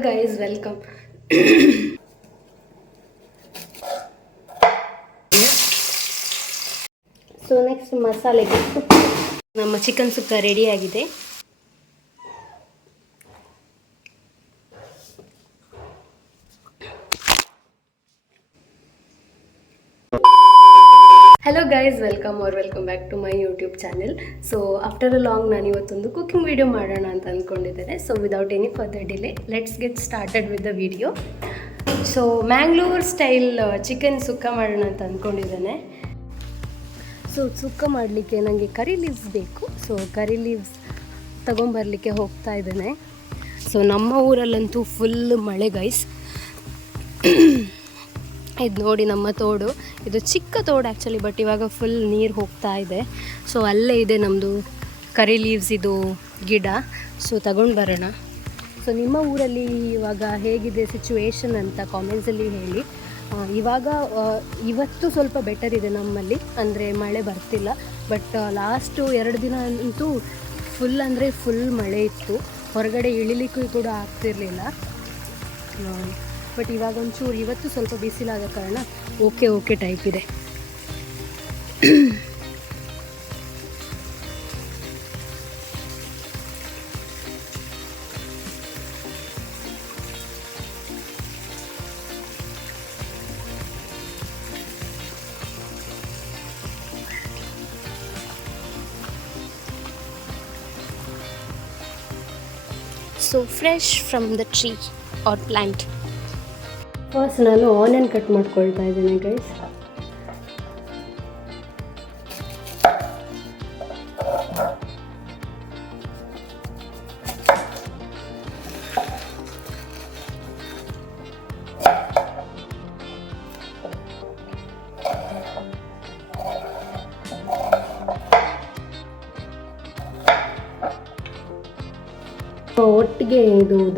Guys welcome so next ಮಸಾಲೆಗೆ ನಮ್ಮ chicken sukka ready hello guys welcome or welcome back to my YouTube channel so after a long ನಾನು ಇವತ್ತೊಂದು cooking video ಮಾಡೋಣ ಅಂತ ಅಂದ್ಕೊಂಡಿದ್ದೇನೆ so without any further delay let's get started with the video so Mangalore style chicken sukka ಮಾಡೋಣ ಅಂತ ಅಂದ್ಕೊಂಡಿದ್ದೇನೆ so sukka ಮಾಡಲಿಕ್ಕೆ ನನಗೆ curry leaves ಬೇಕು. ಸೊ ಕರಿ ಲೀವ್ಸ್ ತಗೊಂಬರ್ಲಿಕ್ಕೆ ಹೋಗ್ತಾ ಇದ್ದೇನೆ. ಸೊ ನಮ್ಮ ಊರಲ್ಲಂತೂ ಫುಲ್ ಮಳೆ ಗೈಸ್ ಇದು ನೋಡಿ ನಮ್ಮ ತೋಡು. ಇದು ಚಿಕ್ಕ ತೋಡು ಆ್ಯಕ್ಚುಲಿ ಬಟ್ ಇವಾಗ ಫುಲ್ ನೀರು ಹೋಗ್ತಾ ಇದೆ. ಸೊ ಅಲ್ಲೇ ಇದೆ ನಮ್ಮದು ಕರಿ ಲೀವ್ಸ್ ಇದು ಗಿಡ. ಸೊ ತಗೊಂಡು ಬರೋಣ. ಸೊ ನಿಮ್ಮ ಊರಲ್ಲಿ ಇವಾಗ ಹೇಗಿದೆ ಸಿಚುವೇಶನ್ ಅಂತ ಕಾಮೆಂಟ್ಸಲ್ಲಿ ಹೇಳಿ. ಇವಾಗ ಇವತ್ತು ಸ್ವಲ್ಪ ಬೆಟರ್ ಇದೆ ನಮ್ಮಲ್ಲಿ. ಅಂದರೆ ಮಳೆ ಬರ್ತಿಲ್ಲ. ಬಟ್ ಲಾಸ್ಟು ಎರಡು ದಿನ ಅಂತೂ ಫುಲ್ ಅಂದರೆ ಫುಲ್ ಮಳೆ ಇತ್ತು. ಹೊರಗಡೆ ಇಳಿಲಿಕ್ಕೂ ಕೂಡ ಆಗ್ತಿರಲಿಲ್ಲ. ಬಟ್ ಇವಾಗ ಒಂಚೂರು ಇವತ್ತು ಸ್ವಲ್ಪ ಬಿಸಿಲಾದ ಕಾರಣ ಓಕೆ ಓಕೆ ಟೈಪ್ ಇದೆ. So fresh from the tree or plant ನಾನು ಆನಿಯನ್ ಕಟ್ ಮಾಡ್ಕೊಳ್ತಾ ಇದ್ದೀನಿ ಗೈಸ್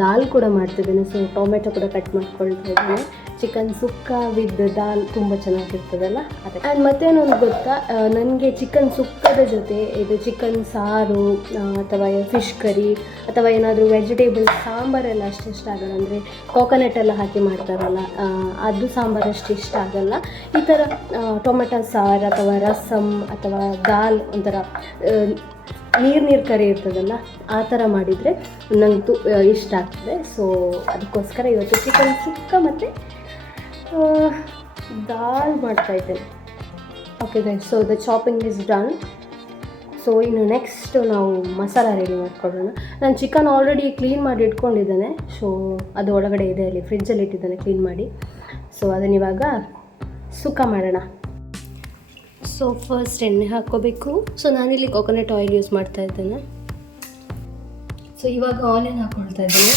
ದಾಲ್ ಕೂಡ ಮಾಡ್ತಿದ್ದೇನೆ. ಸೊ ಟೊಮೆಟೊ ಕೂಡ ಕಟ್ ಮಾಡ್ಕೊಳ್ತಾ ಚಿಕನ್ ಸುಕ್ಕ ವಿದ್ ದಾಲ್ ತುಂಬ ಚೆನ್ನಾಗಿರ್ತದಲ್ಲ? ಅದೇ ಆ್ಯಂಡ್ ಮತ್ತೇನೊಂದು ಗೊತ್ತಾ? ನನಗೆ ಚಿಕನ್ ಸುಕ್ಕದ ಜೊತೆ ಇದು ಚಿಕನ್ ಸಾರು ಅಥವಾ ಫಿಶ್ ಕರಿ ಅಥವಾ ಏನಾದರೂ ವೆಜಿಟೇಬಲ್ ಸಾಂಬಾರೆಲ್ಲ ಅಷ್ಟು ಇಷ್ಟ ಆಗಲ್ಲ. ಅಂದರೆ ಕೋಕೋನಟ್ ಎಲ್ಲ ಹಾಕಿ ಮಾಡ್ತಾರಲ್ಲ ಅದು ಸಾಂಬಾರು ಅಷ್ಟು ಇಷ್ಟ ಆಗಲ್ಲ. ಈ ಥರ ಟೊಮೆಟೊ ಸಾರು ಅಥವಾ ರಸಮ್ ಅಥವಾ ದಾಲ್ ಒಂಥರ ನೀರು ನೀರು ಕರಿ ಇರ್ತದಲ್ಲ, ಆ ಥರ ಮಾಡಿದರೆ ನಂಗೆ ತು ಇಷ್ಟ ಆಗ್ತದೆ. ಸೊ ಅದಕ್ಕೋಸ್ಕರ ಇವತ್ತು ಚಿಕನ್ ಸುಕ್ಕ ಮತ್ತು ದಾಲ್ ಮಾಡ್ತಾ ಇದ್ದೇನೆ. Okay guys so the chopping is done so ಇನ್ನು ನೆಕ್ಸ್ಟ್ ನಾವು ಮಸಾಲ ರೆಡಿ ಮಾಡ್ಕೊಳ್ಳೋಣ. ನಾನು ಚಿಕನ್ ಆಲ್ರೆಡಿ ಕ್ಲೀನ್ ಮಾಡಿ ಇಟ್ಕೊಂಡಿದ್ದೇನೆ. ಸೊ ಅದು ಒಳಗಡೆ ಇದೆ ಅಲ್ಲಿ ಫ್ರಿಜ್ಜಲ್ಲಿ ಇಟ್ಟಿದ್ದಾನೆ ಕ್ಲೀನ್ ಮಾಡಿ. ಸೊ ಅದನ್ನಿವಾಗ ಸುಕ್ಕ ಮಾಡೋಣ. ಸೊ ಫಸ್ಟ್ ಎಣ್ಣೆ ಹಾಕ್ಕೋಬೇಕು. ಸೊ ನಾನಿಲ್ಲಿ ಕೊಕೊನಟ್ ಆಯಿಲ್ ಯೂಸ್ ಮಾಡ್ತಾ ಇದ್ದೇನೆ. ಸೊ ಇವಾಗ ಆನಿಯನ್ ಹಾಕ್ಕೊಳ್ತಾ ಇದ್ದೇನೆ.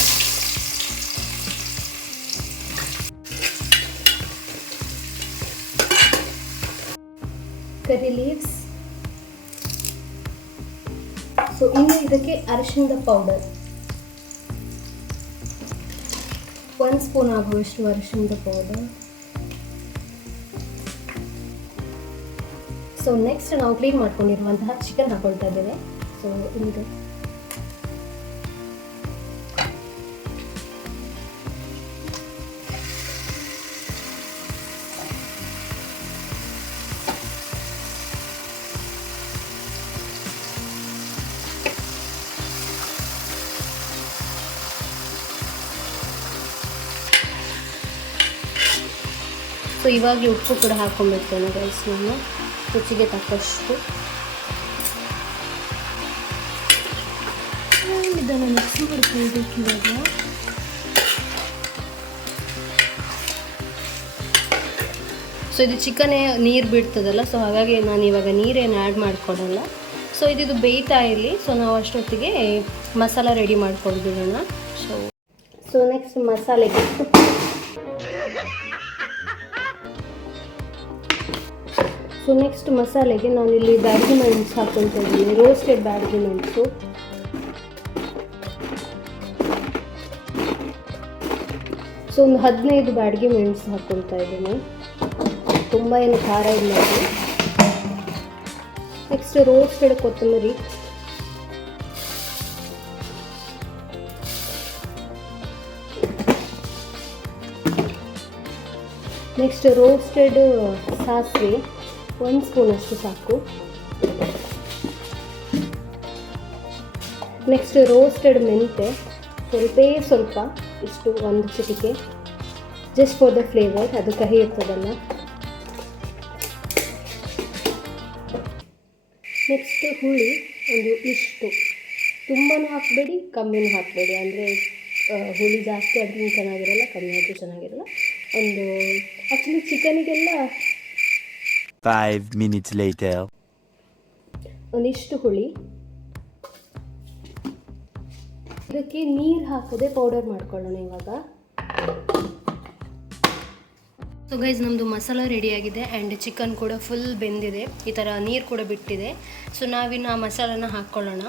ಕರಿ ಲೀವ್ಸ್ ಸೊ ಇನ್ನು ಇದಕ್ಕೆ ಅರಿಶಿಣದ ಪೌಡರ್ ಒಂದು ಸ್ಪೂನ್ ಆಗುವಷ್ಟು ಅರಿಶಿಣದ ಪೌಡರ್ ಸೊ ನೆಕ್ಸ್ಟ್ ನಾವು ಕ್ಲೀನ್ ಮಾಡ್ಕೊಂಡಿರುವಂತಹ ಚಿಕನ್ ಹಾಕೊಳ್ತಾ ಇದ್ದೇವೆ. ಸೊ ಇದು. ಸೊ ಇವಾಗಲೇ ಉಪ್ಪು ಕೂಡ ಹಾಕೊಂಡ್ಬಿಡ್ತೇನೆ ಗೈಸ್ ನಾನು. ರುಚಿಗೆ ತಕ್ಕಷ್ಟು. ಇದನ್ನು ಮಿಕ್ಸ್ ಮಾಡ್ಕೊಳ್ಬೇಕು ಇವಾಗ. ಸೊ ಇದು ಚಿಕನೇ ನೀರು ಬಿಡ್ತದಲ್ಲ ಸೊ ಹಾಗಾಗಿ ನಾನು ಇವಾಗ ನೀರೇನು ಆ್ಯಡ್ ಮಾಡ್ಕೊಡಲ್ಲ. ಸೊ ಇದಿದು ಬೇಯ್ತಾ ಇರಲಿ ಸೊ ನಾವು ಅಷ್ಟೊತ್ತಿಗೆ ಮಸಾಲ ರೆಡಿ ಮಾಡ್ಕೊಳ್ಬಿಡೋಣ ಸೊ ಸೊ ನೆಕ್ಸ್ಟ್ ಮಸಾಲೆಗೆ ಸೊ ನೆಕ್ಸ್ಟ್ ಮಸಾಲೆಗೆ ನಾನು ಇಲ್ಲಿ ಬ್ಯಾಡಗಿ ಮೆಣಸು ಹಾಕ್ಕೊಳ್ತಾ ಇದ್ದೀನಿ. ರೋಸ್ಟೆಡ್ ಬ್ಯಾಡಗಿ ಮೆಣಸು. ಸೊ ಒಂದು ಹದಿನೈದು ಬ್ಯಾಡಗಿ ಮೆಣಸು ಹಾಕ್ಕೊಳ್ತಾ ಇದ್ದೀನಿ. ತುಂಬ ಏನು ಖಾರ ಇಲ್ಲ ನೆಕ್ಸ್ಟ್ ರೋಸ್ಟೆಡ್ ಕೊತ್ತಂಬರಿ. ನೆಕ್ಸ್ಟ್ ರೋಸ್ಟೆಡ್ ಸಾಸಿವೆ. ಒಂದು ಸ್ಪೂನಷ್ಟು ಸಾಕು. ನೆಕ್ಸ್ಟ್ ರೋಸ್ಟೆಡ್ ಮೆಂತೆ ಸ್ವಲ್ಪೇ, ಸ್ವಲ್ಪ ಇಷ್ಟು ಒಂದು ಚಿಟಿಕೆ. ಜಸ್ಟ್ ಫಾರ್ ದ ಫ್ಲೇವರ್ ಅದು ಕಹಿ ಇರ್ತದಲ್ಲ. ನೆಕ್ಸ್ಟ್ ಹುಳಿ, ಒಂದು ಇಷ್ಟು. ತುಂಬಾ ಹಾಕಬೇಡಿ, ಕಮ್ಮಿನೂ ಹಾಕಬೇಡಿ. ಅಂದರೆ ಹುಳಿ ಜಾಸ್ತಿ ಆದ್ರೂ ಚೆನ್ನಾಗಿರಲ್ಲ, ಕಮ್ಮಿ ಆದರೂ ಚೆನ್ನಾಗಿರಲ್ಲ. ಒಂದು ಆ್ಯಕ್ಚುಲಿ ಚಿಕನಿಗೆಲ್ಲ Five minutes later. ಒಂದಿಷ್ಟು ಹುಳಿ. ಇದಕ್ಕೆ ನೀರು ಹಾಕದೆ ಪೌಡರ್ ಮಾಡ್ಕೊಳ್ಳೋಣ ಇವಾಗ. ಸೊ ಗೈಸ್ ನಮ್ಮದು ಮಸಾಲ ರೆಡಿಯಾಗಿದೆ ಆ್ಯಂಡ್ ಚಿಕನ್ ಕೂಡ ಫುಲ್ ಬೆಂದಿದೆ. ಈ ಥರ ನೀರು ಕೂಡ ಬಿಟ್ಟಿದೆ. ಸೊ ನಾವಿನ್ನು ಆ ಮಸಾಲನ ಹಾಕ್ಕೊಳ್ಳೋಣ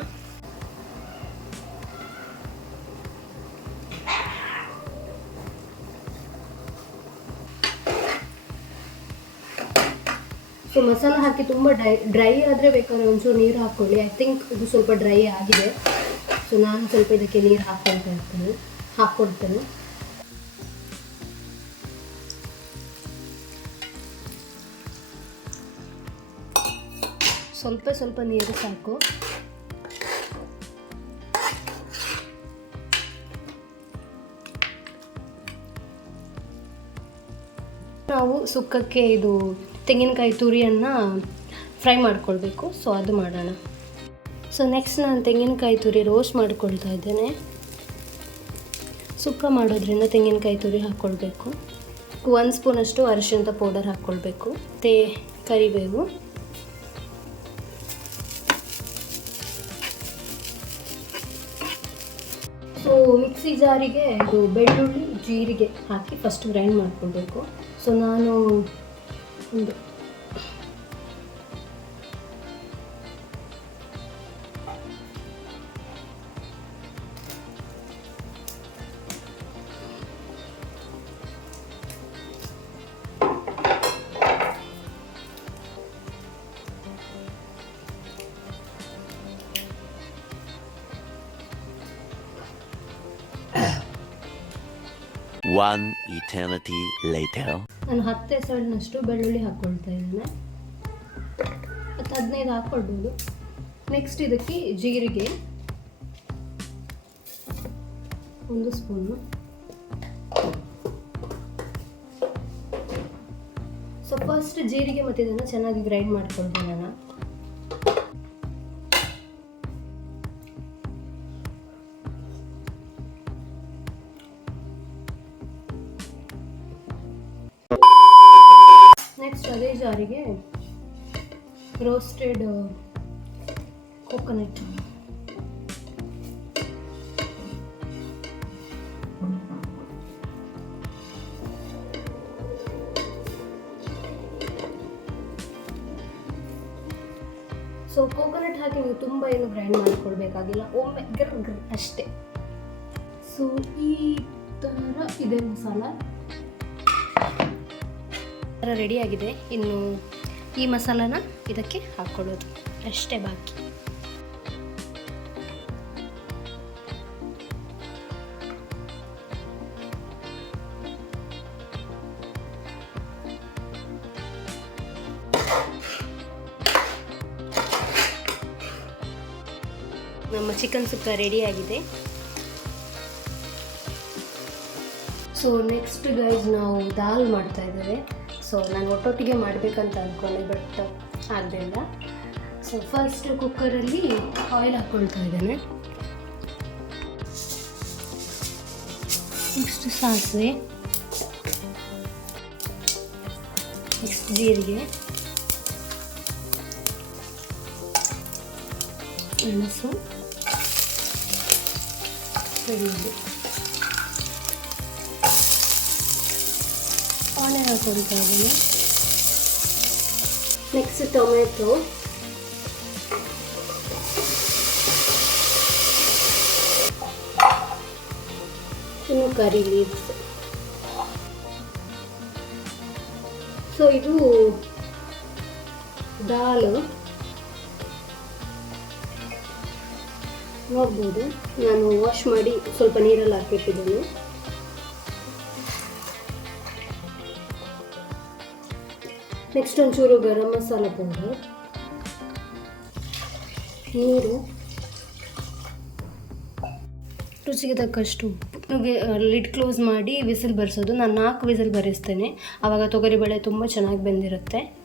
ಮಸಾಲ ಹಾಕಿ ತುಂಬ ಡ್ರೈ ಡ್ರೈ ಆದರೆ ಬೇಕಾದ್ರೆ ಒಂಚೂರು ನೀರು ಹಾಕ್ಕೊಳ್ಳಿ. ಐ ಥಿಂಕ್ ಇದು ಸ್ವಲ್ಪ ಡ್ರೈ ಆಗಿದೆ. ಸೊ ನಾನು ಸ್ವಲ್ಪ ಇದಕ್ಕೆ ನೀರು ಹಾಕ್ಕೊಳ್ತಾ ಇರ್ತೇನೆ. ಹಾಕ್ಕೊಡ್ತೇನೆ ಸ್ವಲ್ಪ ಸ್ವಲ್ಪ ನೀರು ಸಾಕು. ನಾವು ಸುಕ್ಕಕ್ಕೆ ಇದು ತೆಂಗಿನಕಾಯಿ ತುರಿಯನ್ನು ಫ್ರೈ ಮಾಡ್ಕೊಳ್ಬೇಕು. ಸೊ ಅದು ಮಾಡೋಣ. ಸೊ ನೆಕ್ಸ್ಟ್ ನಾನು ತೆಂಗಿನಕಾಯಿ ತುರಿ ರೋಸ್ಟ್ ಮಾಡ್ಕೊಳ್ತಾ ಇದ್ದೇನೆ. ಸುಕ್ಕ ಮಾಡೋದ್ರಿಂದ ತೆಂಗಿನಕಾಯಿ ತುರಿ ಹಾಕ್ಕೊಳ್ಬೇಕು ಒಂದು ಸ್ಪೂನಷ್ಟು ಅರಿಶಿಣದ ಪೌಡರ್ ಹಾಕ್ಕೊಳ್ಬೇಕು ತೇ, ಕರಿಬೇವು. ಸೊ ಮಿಕ್ಸಿ ಜಾರಿಗೆ ಇದು ಬೆಳ್ಳುಳ್ಳಿ, ಜೀರಿಗೆ ಹಾಕಿ ಫಸ್ಟ್ ಗ್ರೈಂಡ್ ಮಾಡ್ಕೊಳ್ಬೇಕು. ಸೊ ನಾನು ಒಂದು One eternity later. ನಾನು ಹತ್ತು ಹೆಸರಿನಷ್ಟು ಬೆಳ್ಳುಳ್ಳಿ ಹಾಕ್ಕೊಳ್ತಾ ಇದ್ದೇನೆ. ಮತ್ತು ಹದಿನೈದು ಹಾಕ್ಕೊಳ್ಬೋದು ನೆಕ್ಸ್ಟ್ ಇದಕ್ಕೆ ಜೀರಿಗೆ. ಒಂದು ಸ್ಪೂನು. ಸೊ ಫಸ್ಟ್ ಜೀರಿಗೆ ಮತ್ತು ಇದನ್ನು ಚೆನ್ನಾಗಿ ಗ್ರೈಂಡ್ ಮಾಡ್ಕೊಳ್ತೇನೆ ನಾನು. ಜಾರಿಗೆ ರೋಸ್ಟೆಡ್ ಕೋಕೋನಟ್ ಸೊ ಕೋಕೋನಟ್ ಹಾಕಿ ನೀವು ತುಂಬ ಏನು ಗ್ರೈಂಡ್ ಮಾಡ್ಕೊಳ್ಬೇಕಾಗಿಲ್ಲ. ಒಮ್ಮೆ ಗರ್ ಅಷ್ಟೇ. ಸೊ ಈ ಥರ ಇದೆ ಮಸಾಲ. ರೆಡಿಯಾಗಿದೆ. ಇನ್ನು ಈ ಮಸಾಲಾನ ಇದಕ್ಕೆ ಹಾಕ್ಕೊಳ್ಳೋದು ಅಷ್ಟೇ ಬಾಕಿ. ನಮ್ಮ ಚಿಕನ್ ಸುಕ್ಕ ರೆಡಿಯಾಗಿದೆ. ಸೊ ನೆಕ್ಸ್ಟ್ ಗೈಸ್ ನಾವು ದಾಲ್ ಮಾಡ್ತಾ ಇದ್ದೇವೆ. ಸೊ ನಾನು ಒಟ್ಟೊಟ್ಟಿಗೆ ಮಾಡಬೇಕಂತ ಅಂದ್ಕೊಂಡೆ ಬಟ್ ಆಗಲಿಲ್ಲ. ಸೊ ಫಸ್ಟ್ ಕುಕ್ಕರಲ್ಲಿ ಆಯಿಲ್ ಹಾಕ್ಕೊಳ್ತಾ ಇದ್ದೇನೆ. ನೆಕ್ಸ್ಟ್ ಸಾಸಿವೆ. ನೆಕ್ಸ್ಟ್ ಜೀರಿಗೆ. ಮೆಣಸು. ಬೆಳ್ಳುಳ್ಳಿ ಆನೆ ಹಾಕೊಳ್ತಾ ಇದ್ದೀನಿ. ನೆಕ್ಸ್ಟ್ ಟೊಮೆಟೊ ಇನ್ನು ಕರಿ ಲೀವ್ಸ್ ಸೊ ಇದು ದಾಲ್. ನೋಡ್ಬೋದು. ನಾನು ವಾಶ್ ಮಾಡಿ ಸ್ವಲ್ಪ ನೀರಲ್ಲಿ ಹಾಕಿಟ್ಟಿದ್ದೇನೆ ನೆಕ್ಸ್ಟ್ ಒಂಚೂರು ಗರಂ ಮಸಾಲ ಪೌಡರ್. ನೀರು. ರುಚಿಗೆ ತಕ್ಕಷ್ಟು ಲಿಡ್ ಕ್ಲೋಸ್ ಮಾಡಿ ವಿಸಿಲ್ ಬರೆಸೋದು. ನಾನು ನಾಲ್ಕು ವಿಸಿಲ್ ಬರೆಸ್ತೇನೆ ಆವಾಗ ತೊಗರಿಬೇಳೆ ತುಂಬ ಚೆನ್ನಾಗಿ ಬೆಂದಿರುತ್ತೆ.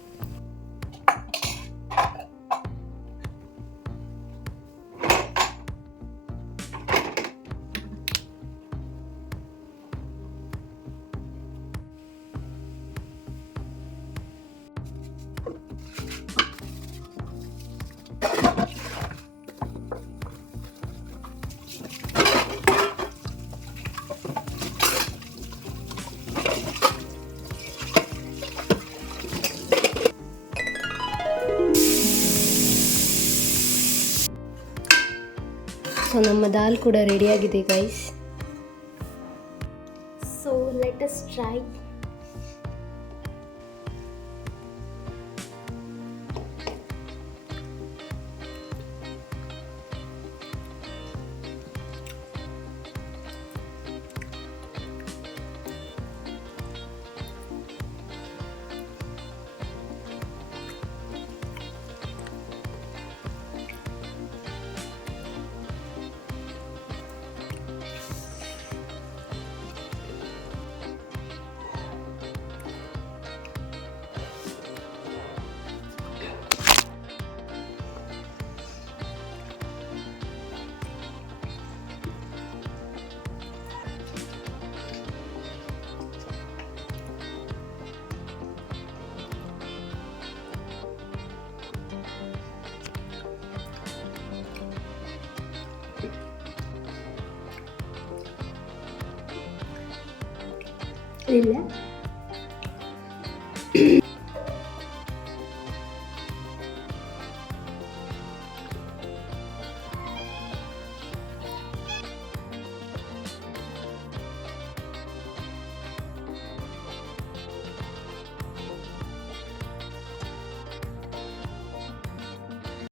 ಸೊ ನಮ್ಮ ದಾಲ್ ಕೂಡ ರೆಡಿಯಾಗಿದೆ guys so let us try ಇಲ್ಲ